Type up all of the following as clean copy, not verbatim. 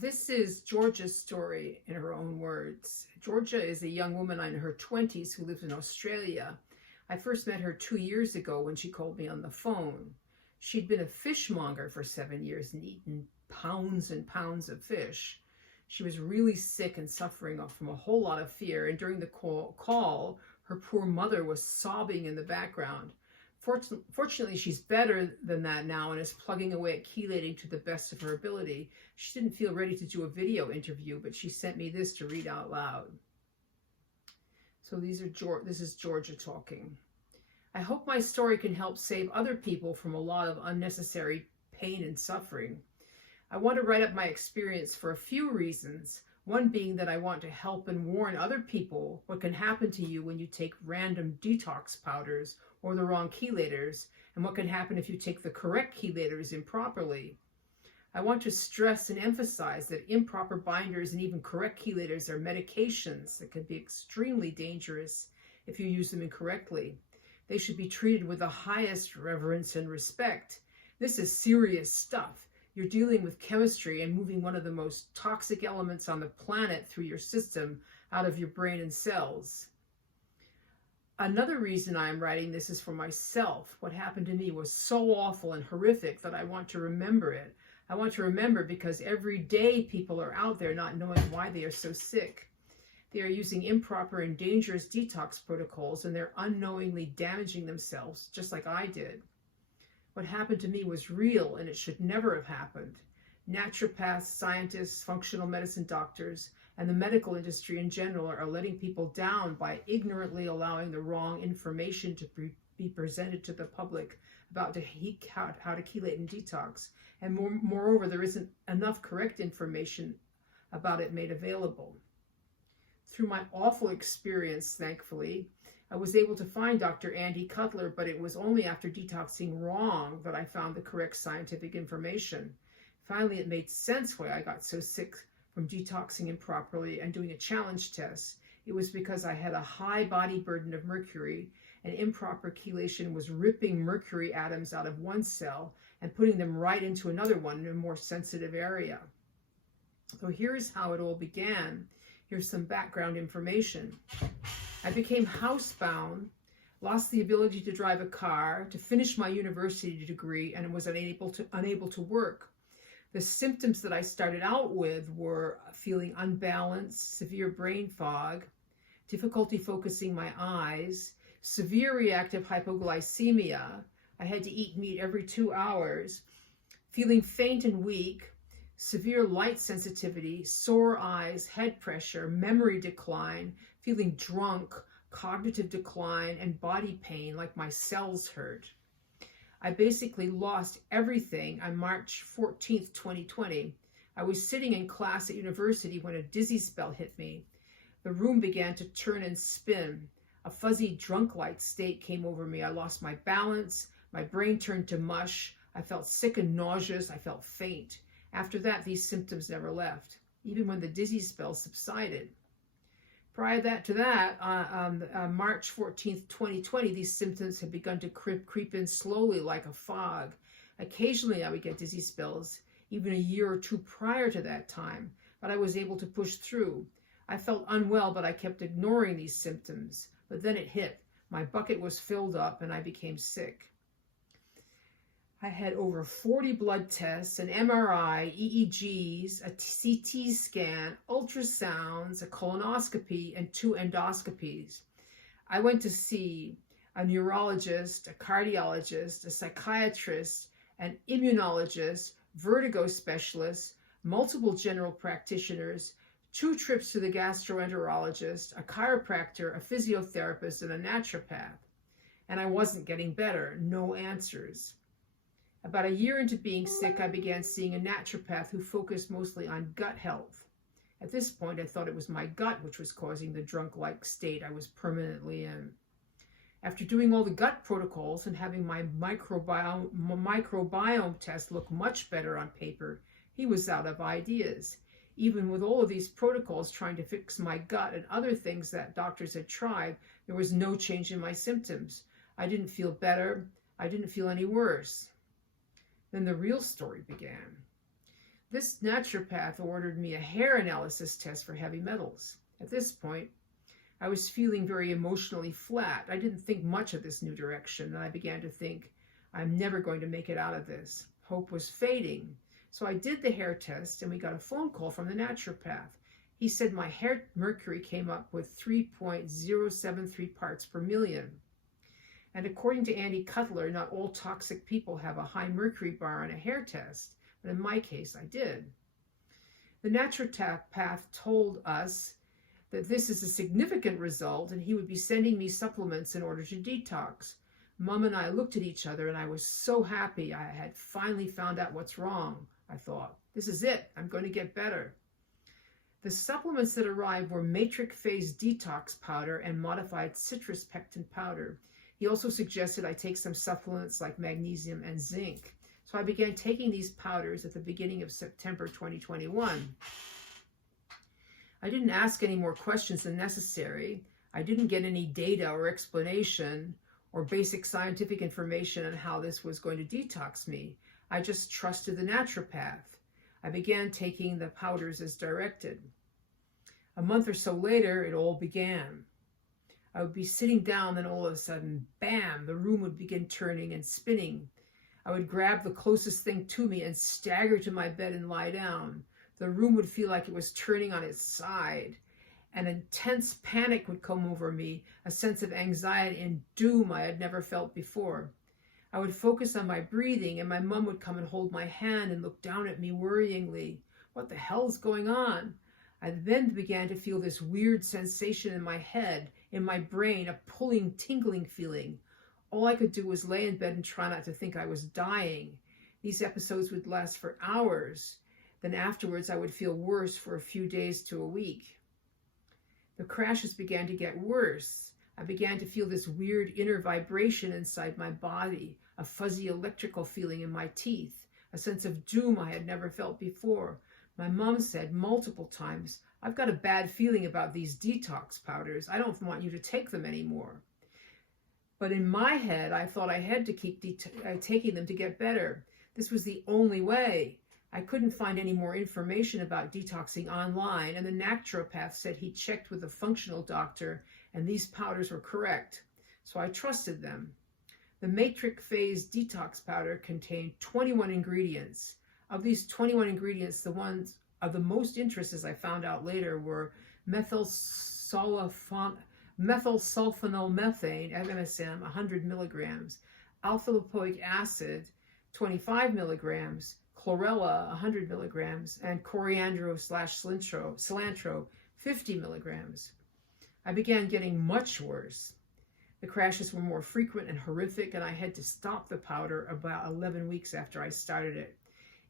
This is Georgia's story in her own words. Georgia is a young woman in her 20s who lives in Australia. I first met her 2 years ago when she called me on the phone. She'd been a fishmonger for 7 years and eaten pounds and pounds of fish. She was really sick and suffering from a whole lot of fear, and during the call, her poor mother was sobbing in the background. Fortunately, she's better than that now and is plugging away at chelating to the best of her ability. She didn't feel ready to do a video interview, but she sent me this to read out loud. So this is Georgia talking. I hope my story can help save other people from a lot of unnecessary pain and suffering. I want to write up my experience for a few reasons. One being that I want to help and warn other people what can happen to you when you take random detox powders or the wrong chelators, and what can happen if you take the correct chelators improperly. I want to stress and emphasize that improper binders and even correct chelators are medications that can be extremely dangerous if you use them incorrectly. They should be treated with the highest reverence and respect. This is serious stuff. You're dealing with chemistry and moving one of the most toxic elements on the planet through your system out of your brain and cells. Another reason I am writing this is for myself. What happened to me was so awful and horrific that I want to remember it. I want to remember because every day people are out there not knowing why they are so sick. They are using improper and dangerous detox protocols, and they're unknowingly damaging themselves, just like I did. What happened to me was real, and it should never have happened. Naturopaths, scientists, functional medicine doctors, and the medical industry in general are letting people down by ignorantly allowing the wrong information to be presented to the public about how to chelate and detox. And moreover, there isn't enough correct information about it made available. Through my awful experience, thankfully, I was able to find Dr. Andy Cutler, but it was only after detoxing wrong that I found the correct scientific information. Finally, it made sense why I got so sick from detoxing improperly and doing a challenge test. It was because I had a high body burden of mercury, and improper chelation was ripping mercury atoms out of one cell and putting them right into another one in a more sensitive area. So here's how it all began. Here's some background information. I became housebound, lost the ability to drive a car, to finish my university degree, and was unable to work. The symptoms that I started out with were feeling unbalanced, severe brain fog, difficulty focusing my eyes, severe reactive hypoglycemia. I had to eat meat every 2 hours, feeling faint and weak, severe light sensitivity, sore eyes, head pressure, memory decline, feeling drunk, cognitive decline, and body pain like my cells hurt. I basically lost everything on March 14th, 2020. I was sitting in class at university when a dizzy spell hit me. The room began to turn and spin. A fuzzy drunk-like state came over me. I lost my balance. My brain turned to mush. I felt sick and nauseous. I felt faint. After that, these symptoms never left, even when the dizzy spell subsided. Prior to that, March 14th, 2020, these symptoms had begun to creep in slowly like a fog. Occasionally, I would get dizzy spells, even a year or two prior to that time, but I was able to push through. I felt unwell, but I kept ignoring these symptoms. But then it hit. My bucket was filled up, and I became sick. I had over 40 blood tests, an MRI, EEGs, a CT scan, ultrasounds, a colonoscopy, and 2 endoscopies. I went to see a neurologist, a cardiologist, a psychiatrist, an immunologist, vertigo specialist, multiple general practitioners, 2 trips to the gastroenterologist, a chiropractor, a physiotherapist, and a naturopath. And I wasn't getting better. No answers. About a year into being sick, I began seeing a naturopath who focused mostly on gut health. At this point, I thought it was my gut which was causing the drunk-like state I was permanently in. After doing all the gut protocols and having my microbiome test look much better on paper, he was out of ideas. Even with all of these protocols trying to fix my gut and other things that doctors had tried, there was no change in my symptoms. I didn't feel better. I didn't feel any worse. Then the real story began. This naturopath ordered me a hair analysis test for heavy metals. At this point, I was feeling very emotionally flat. I didn't think much of this new direction, and I began to think, I'm never going to make it out of this. Hope was fading. So I did the hair test, and we got a phone call from the naturopath. He said my hair mercury came up with 3.073 parts per million. And according to Andy Cutler, not all toxic people have a high mercury bar on a hair test, but in my case, I did. The naturopath told us that this is a significant result and he would be sending me supplements in order to detox. Mom and I looked at each other and I was so happy I had finally found out what's wrong. I thought, this is it. I'm going to get better. The supplements that arrived were matrix phase detox powder and modified citrus pectin powder. He also suggested I take some supplements like magnesium and zinc. So I began taking these powders at the beginning of September 2021. I didn't ask any more questions than necessary. I didn't get any data or explanation or basic scientific information on how this was going to detox me. I just trusted the naturopath. I began taking the powders as directed. A month or so later, it all began. I would be sitting down, and all of a sudden, bam, the room would begin turning and spinning. I would grab the closest thing to me and stagger to my bed and lie down. The room would feel like it was turning on its side. An intense panic would come over me, a sense of anxiety and doom I had never felt before. I would focus on my breathing, and my mom would come and hold my hand and look down at me worryingly. What the hell's going on? I then began to feel this weird sensation in my head, in my brain, a pulling, tingling feeling. All I could do was lay in bed and try not to think I was dying. These episodes would last for hours. Then afterwards, I would feel worse for a few days to a week. The crashes began to get worse. I began to feel this weird inner vibration inside my body, a fuzzy electrical feeling in my teeth, a sense of doom I had never felt before. My mom said multiple times, I've got a bad feeling about these detox powders. I don't want you to take them anymore. But in my head, I thought I had to keep taking them to get better. This was the only way. I couldn't find any more information about detoxing online, and the naturopath said he checked with a functional doctor and these powders were correct. So I trusted them. The matrix phase detox powder contained 21 ingredients. Of these 21 ingredients, the ones of the most interest, as I found out later, were methylsulfonylmethane, MSM, 100 milligrams, alpha-lipoic acid, 25 milligrams, chlorella, 100 milligrams, and coriandro/cilantro, 50 milligrams. I began getting much worse. The crashes were more frequent and horrific, and I had to stop the powder about 11 weeks after I started it.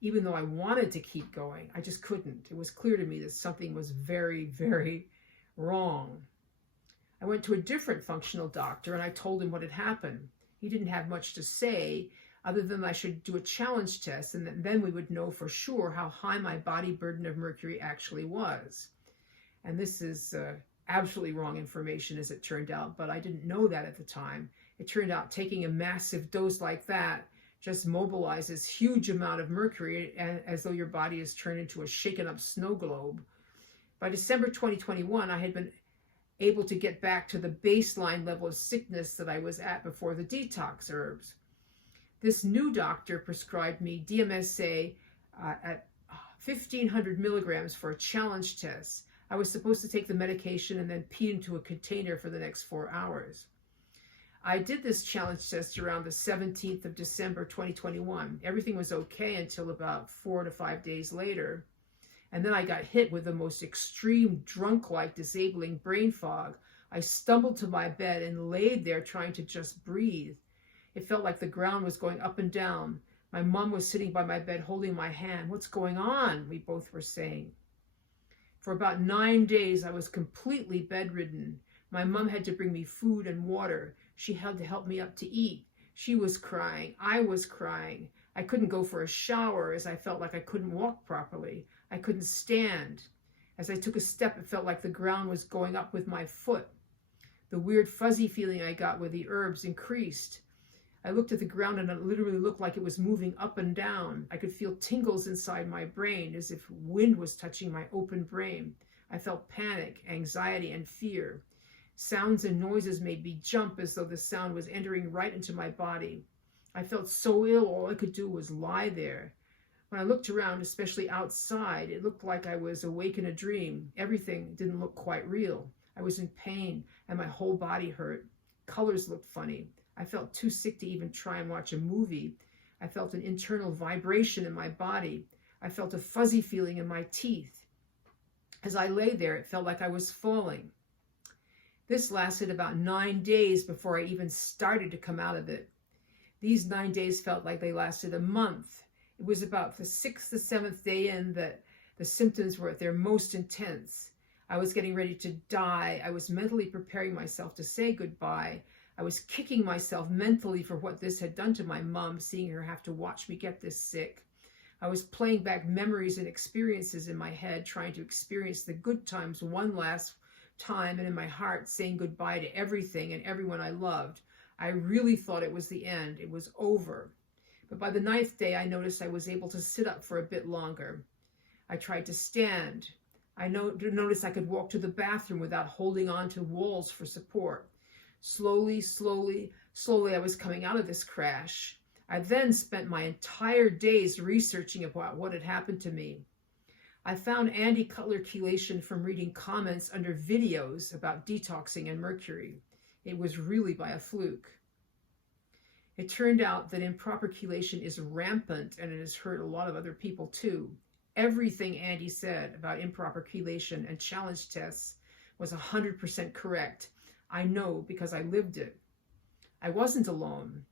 Even though I wanted to keep going, I just couldn't. It was clear to me that something was very, very wrong. I went to a different functional doctor, and I told him what had happened. He didn't have much to say, other than I should do a challenge test, and then we would know for sure how high my body burden of mercury actually was. And this is absolutely wrong information, as it turned out, but I didn't know that at the time. It turned out taking a massive dose like that just mobilizes huge amount of mercury, as though your body is turned into a shaken up snow globe. By December 2021, I had been able to get back to the baseline level of sickness that I was at before the detox herbs. This new doctor prescribed me DMSA at 1,500 milligrams for a challenge test. I was supposed to take the medication and then pee into a container for the next 4 hours. I did this challenge test around the 17th of December 2021. Everything was okay until about 4 to 5 days later. And then I got hit with the most extreme drunk-like disabling brain fog. I stumbled to my bed and laid there trying to just breathe. It felt like the ground was going up and down. My mom was sitting by my bed holding my hand. What's going on? We both were saying. For about 9 days, I was completely bedridden. My mom had to bring me food and water. She had to help me up to eat. She was crying. I was crying. I couldn't go for a shower as I felt like I couldn't walk properly. I couldn't stand. As I took a step, it felt like the ground was going up with my foot. The weird fuzzy feeling I got with the herbs increased. I looked at the ground and it literally looked like it was moving up and down. I could feel tingles inside my brain as if wind was touching my open brain. I felt panic, anxiety, and fear. Sounds and noises made me jump as though the sound was entering right into my body. I felt so ill, all I could do was lie there. When I looked around, especially outside, it looked like I was awake in a dream. Everything didn't look quite real. I was in pain and my whole body hurt. Colors looked funny. I felt too sick to even try and watch a movie. I felt an internal vibration in my body. I felt a fuzzy feeling in my teeth. As I lay there, it felt like I was falling. This lasted about 9 days before I even started to come out of it. These 9 days felt like they lasted a month. It was about the 6th or 7th day in that the symptoms were at their most intense. I was getting ready to die. I was mentally preparing myself to say goodbye. I was kicking myself mentally for what this had done to my mom, seeing her have to watch me get this sick. I was playing back memories and experiences in my head, trying to experience the good times one last time, and in my heart saying goodbye to everything and everyone I loved. I really thought it was the end. It was over. But by the 9th day, I noticed I was able to sit up for a bit longer. I tried to stand. I noticed I could walk to the bathroom without holding on to walls for support. Slowly, I was coming out of this crash. I then spent my entire days researching about what had happened to me. I found Andy Cutler chelation from reading comments under videos about detoxing and mercury. It was really by a fluke. It turned out that improper chelation is rampant and it has hurt a lot of other people too. Everything Andy said about improper chelation and challenge tests was 100% correct. I know because I lived it. I wasn't alone.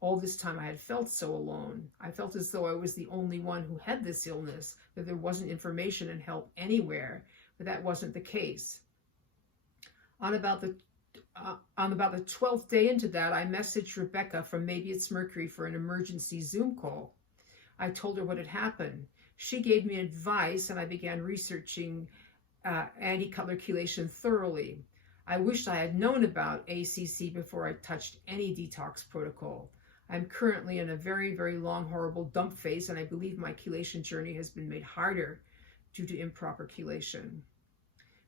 All this time I had felt so alone. I felt as though I was the only one who had this illness, that there wasn't information and help anywhere, but that wasn't the case. On about the 12th day into that, I messaged Rebecca from Maybe It's Mercury for an emergency Zoom call. I told her what had happened. She gave me advice and I began researching Andy Cutler chelation thoroughly. I wished I had known about ACC before I touched any detox protocol. I'm currently in a very, very long, horrible dump phase, and I believe my chelation journey has been made harder due to improper chelation.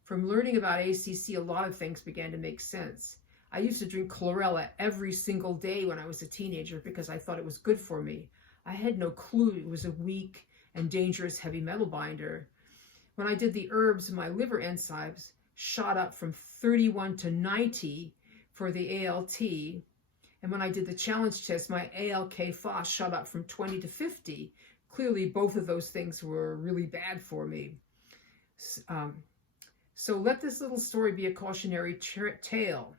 From learning about ACC, a lot of things began to make sense. I used to drink chlorella every single day when I was a teenager because I thought it was good for me. I had no clue it was a weak and dangerous heavy metal binder. When I did the herbs, my liver enzymes shot up from 31 to 90 for the ALT. And when I did the challenge test, my ALK phos shot up from 20 to 50. Clearly, both of those things were really bad for me. So let this little story be a cautionary tale.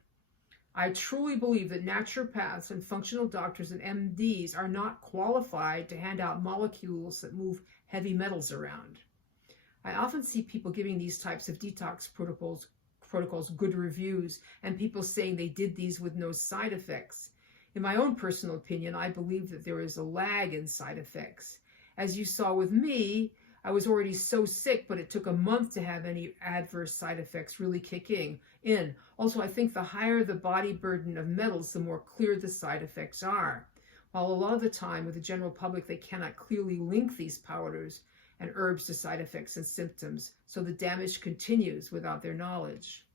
I truly believe that naturopaths and functional doctors and MDs are not qualified to hand out molecules that move heavy metals around. I often see people giving these types of detox protocols good reviews and people saying they did these with no side effects. In my own personal opinion, I believe that there is a lag in side effects. As you saw with me, I was already so sick, but it took a month to have any adverse side effects really kick in. Also, I think the higher the body burden of metals, the more clear the side effects are. While a lot of the time with the general public, they cannot clearly link these powders and herbs to side effects and symptoms, so the damage continues without their knowledge.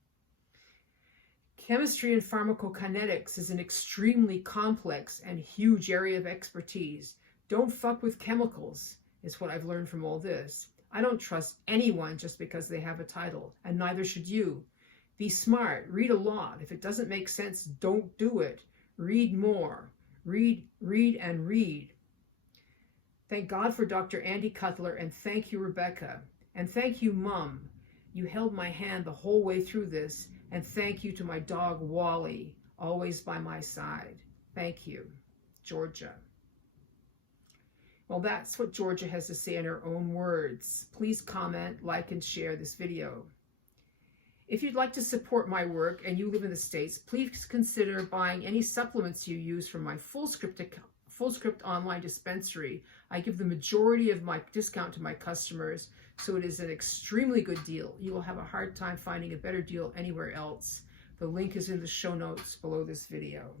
Chemistry and pharmacokinetics is an extremely complex and huge area of expertise. Don't fuck with chemicals, is what I've learned from all this. I don't trust anyone just because they have a title, and neither should you. Be smart, read a lot. If it doesn't make sense, don't do it. Read more. Read, and read. Thank God for Dr. Andy Cutler, and thank you, Rebecca. And thank you, Mom. You held my hand the whole way through this, and thank you to my dog, Wally, always by my side. Thank you, Georgia. Well, that's what Georgia has to say in her own words. Please comment, like, and share this video. If you'd like to support my work and you live in the States, please consider buying any supplements you use from my full script online dispensary. I give the majority of my discount to my customers, so it is an extremely good deal. You will have a hard time finding a better deal anywhere else. The link is in the show notes below this video.